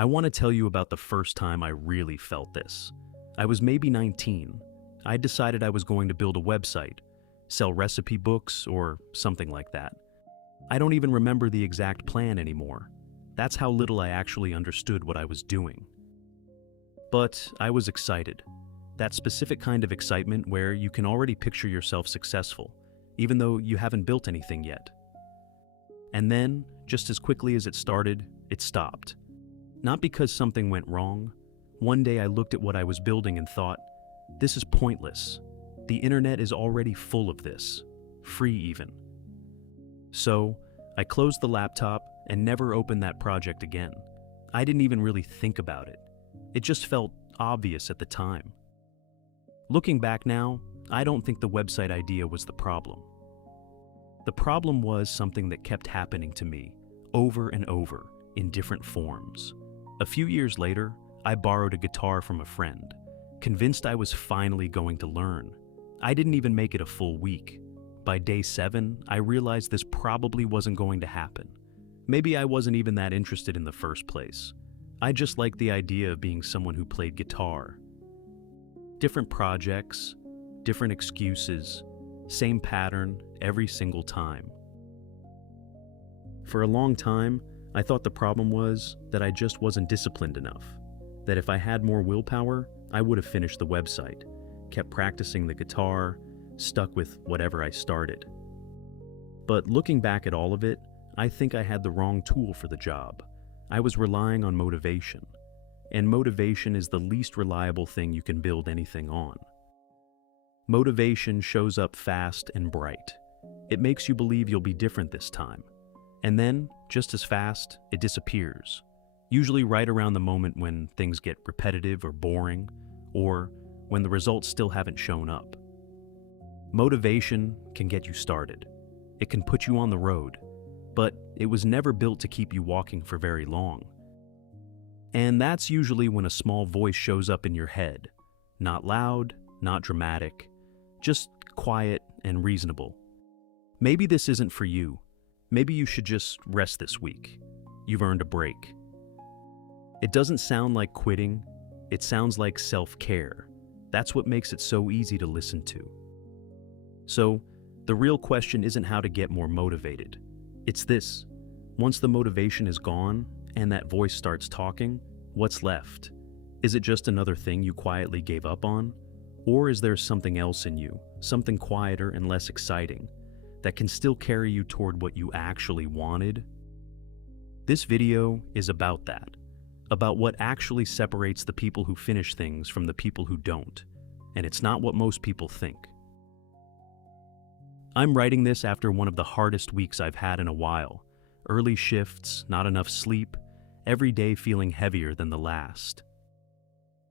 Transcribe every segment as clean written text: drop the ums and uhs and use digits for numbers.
I want to tell you about the first time I really felt this. I was maybe 19. I decided I was going to build a website, sell recipe books, or something like that. I don't even remember the exact plan anymore. That's how little I actually understood what I was doing. But I was excited. That specific kind of excitement where you can already picture yourself successful, even though you haven't built anything yet. And then, just as quickly as it started, it stopped. Not because something went wrong. One day I looked at what I was building and thought, this is pointless. The internet is already full of this, free even. So, I closed the laptop and never opened that project again. I didn't even really think about it. It just felt obvious at the time. Looking back now, I don't think the website idea was the problem. The problem was something that kept happening to me, over and over, in different forms. A few years later, I borrowed a guitar from a friend, convinced I was finally going to learn. I didn't even make it a full week. By day 7, I realized this probably wasn't going to happen. Maybe I wasn't even that interested in the first place. I just liked the idea of being someone who played guitar. Different projects, different excuses, same pattern every single time. For a long time, I thought the problem was that I just wasn't disciplined enough. That if I had more willpower, I would have finished the website, kept practicing the guitar, stuck with whatever I started. But looking back at all of it, I think I had the wrong tool for the job. I was relying on motivation. And motivation is the least reliable thing you can build anything on. Motivation shows up fast and bright. It makes you believe you'll be different this time. And then, just as fast, it disappears. Usually right around the moment when things get repetitive or boring, or when the results still haven't shown up. Motivation can get you started. It can put you on the road, but it was never built to keep you walking for very long. And that's usually when a small voice shows up in your head. Not loud, not dramatic, just quiet and reasonable. Maybe this isn't for you. Maybe you should just rest this week. You've earned a break. It doesn't sound like quitting, it sounds like self-care. That's what makes it so easy to listen to. So, the real question isn't how to get more motivated. It's this: once the motivation is gone and that voice starts talking, what's left? Is it just another thing you quietly gave up on? Or is there something else in you, something quieter and less exciting, that can still carry you toward what you actually wanted? This video is about that, about what actually separates the people who finish things from the people who don't, and it's not what most people think. I'm writing this after one of the hardest weeks I've had in a while. Early shifts, not enough sleep, every day feeling heavier than the last.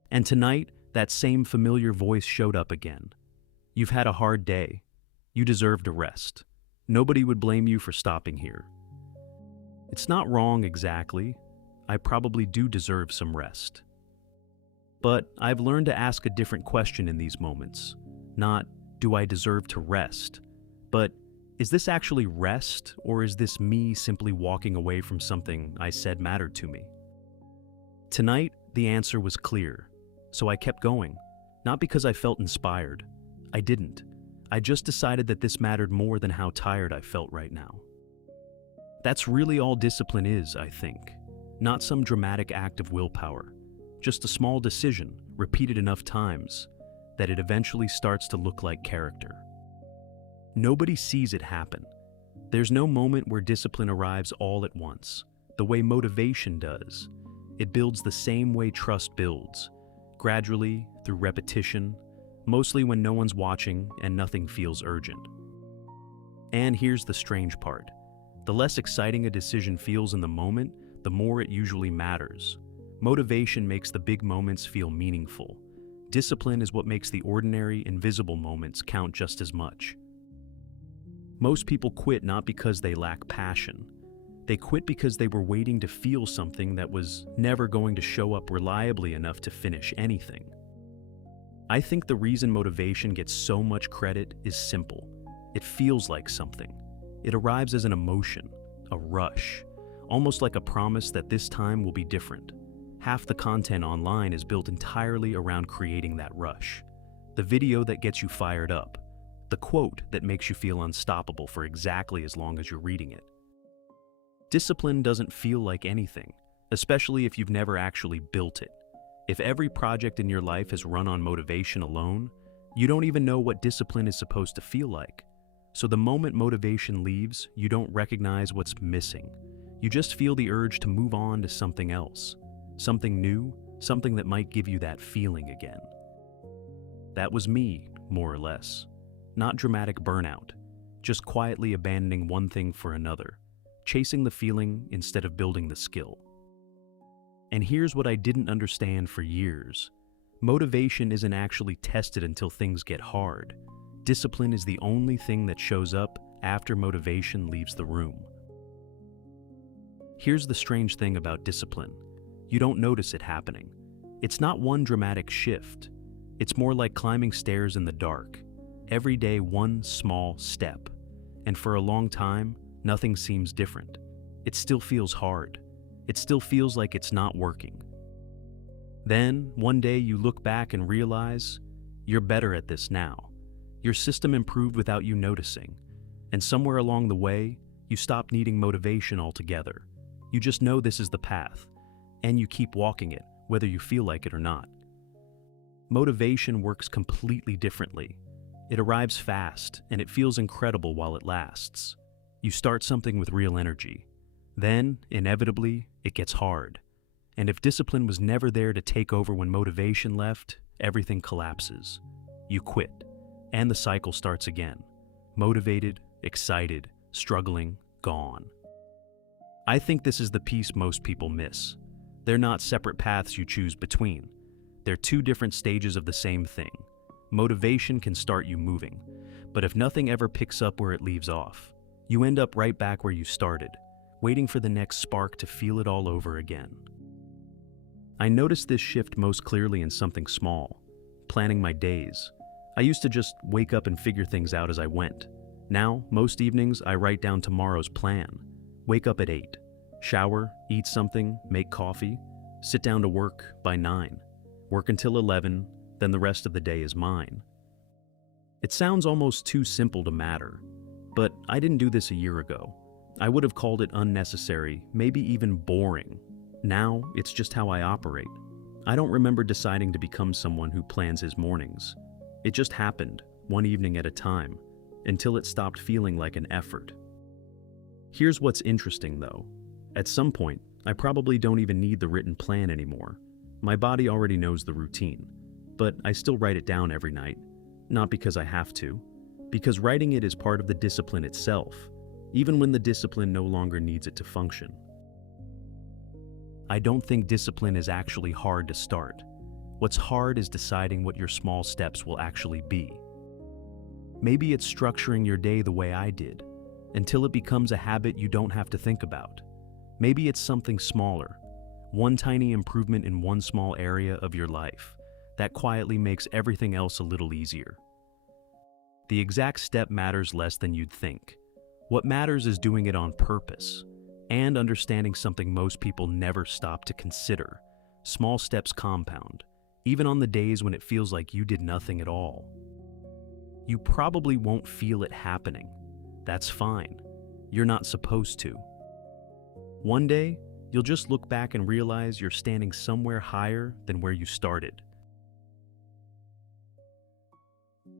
And tonight, that same familiar voice showed up again. You've had a hard day. You deserved a rest. Nobody would blame you for stopping here. It's not wrong exactly. I probably do deserve some rest. But I've learned to ask a different question in these moments. Not, do I deserve to rest? But, is this actually rest, or is this me simply walking away from something I said mattered to me? Tonight, the answer was clear, so I kept going. Not because I felt inspired. I didn't. I just decided that this mattered more than how tired I felt right now. That's really all discipline is, I think. Not some dramatic act of willpower. Just a small decision, repeated enough times, that it eventually starts to look like character. Nobody sees it happen. There's no moment where discipline arrives all at once, the way motivation does. It builds the same way trust builds, gradually, through repetition, mostly when no one's watching and nothing feels urgent. And here's the strange part. The less exciting a decision feels in the moment, the more it usually matters. Motivation makes the big moments feel meaningful. Discipline is what makes the ordinary, invisible moments count just as much. Most people quit not because they lack passion. They quit because they were waiting to feel something that was never going to show up reliably enough to finish anything. I think the reason motivation gets so much credit is simple. It feels like something. It arrives as an emotion, a rush, almost like a promise that this time will be different. Half the content online is built entirely around creating that rush. The video that gets you fired up. The quote that makes you feel unstoppable for exactly as long as you're reading it. Discipline doesn't feel like anything, especially if you've never actually built it. If every project in your life has run on motivation alone, you don't even know what discipline is supposed to feel like. So the moment motivation leaves, you don't recognize what's missing. You just feel the urge to move on to something else. Something new, something that might give you that feeling again. That was me, more or less. Not dramatic burnout, just quietly abandoning one thing for another, chasing the feeling instead of building the skill. And here's what I didn't understand for years. Motivation isn't actually tested until things get hard. Discipline is the only thing that shows up after motivation leaves the room. Here's the strange thing about discipline. You don't notice it happening. It's not one dramatic shift. It's more like climbing stairs in the dark. Every day, one small step. And for a long time, nothing seems different. It still feels hard. It still feels like it's not working. Then, one day you look back and realize you're better at this now. Your system improved without you noticing. And somewhere along the way, you stop needing motivation altogether. You just know this is the path, and you keep walking it, whether you feel like it or not. Motivation works completely differently. It arrives fast, and it feels incredible while it lasts. You start something with real energy. Then, inevitably, it gets hard. And if discipline was never there to take over when motivation left, everything collapses. You quit, and the cycle starts again. Motivated, excited, struggling, gone. I think this is the piece most people miss. They're not separate paths you choose between. They're two different stages of the same thing. Motivation can start you moving, but if nothing ever picks up where it leaves off, you end up right back where you started, waiting for the next spark to feel it all over again. I noticed this shift most clearly in something small, planning my days. I used to just wake up and figure things out as I went. Now, most evenings, I write down tomorrow's plan. Wake up at 8, shower, eat something, make coffee, sit down to work by 9, work until 11, then the rest of the day is mine. It sounds almost too simple to matter, but I didn't do this a year ago. I would have called it unnecessary, maybe even boring. Now, it's just how I operate. I don't remember deciding to become someone who plans his mornings. It just happened, one evening at a time, until it stopped feeling like an effort. Here's what's interesting, though. At some point, I probably don't even need the written plan anymore. My body already knows the routine, but I still write it down every night. Not because I have to, because writing it is part of the discipline itself, even when the discipline no longer needs it to function. I don't think discipline is actually hard to start. What's hard is deciding what your small steps will actually be. Maybe it's structuring your day the way I did, until it becomes a habit you don't have to think about. Maybe it's something smaller, one tiny improvement in one small area of your life that quietly makes everything else a little easier. The exact step matters less than you'd think. What matters is doing it on purpose and understanding something most people never stop to consider. Small steps compound, even on the days when it feels like you did nothing at all. You probably won't feel it happening. That's fine. You're not supposed to. One day, you'll just look back and realize you're standing somewhere higher than where you started.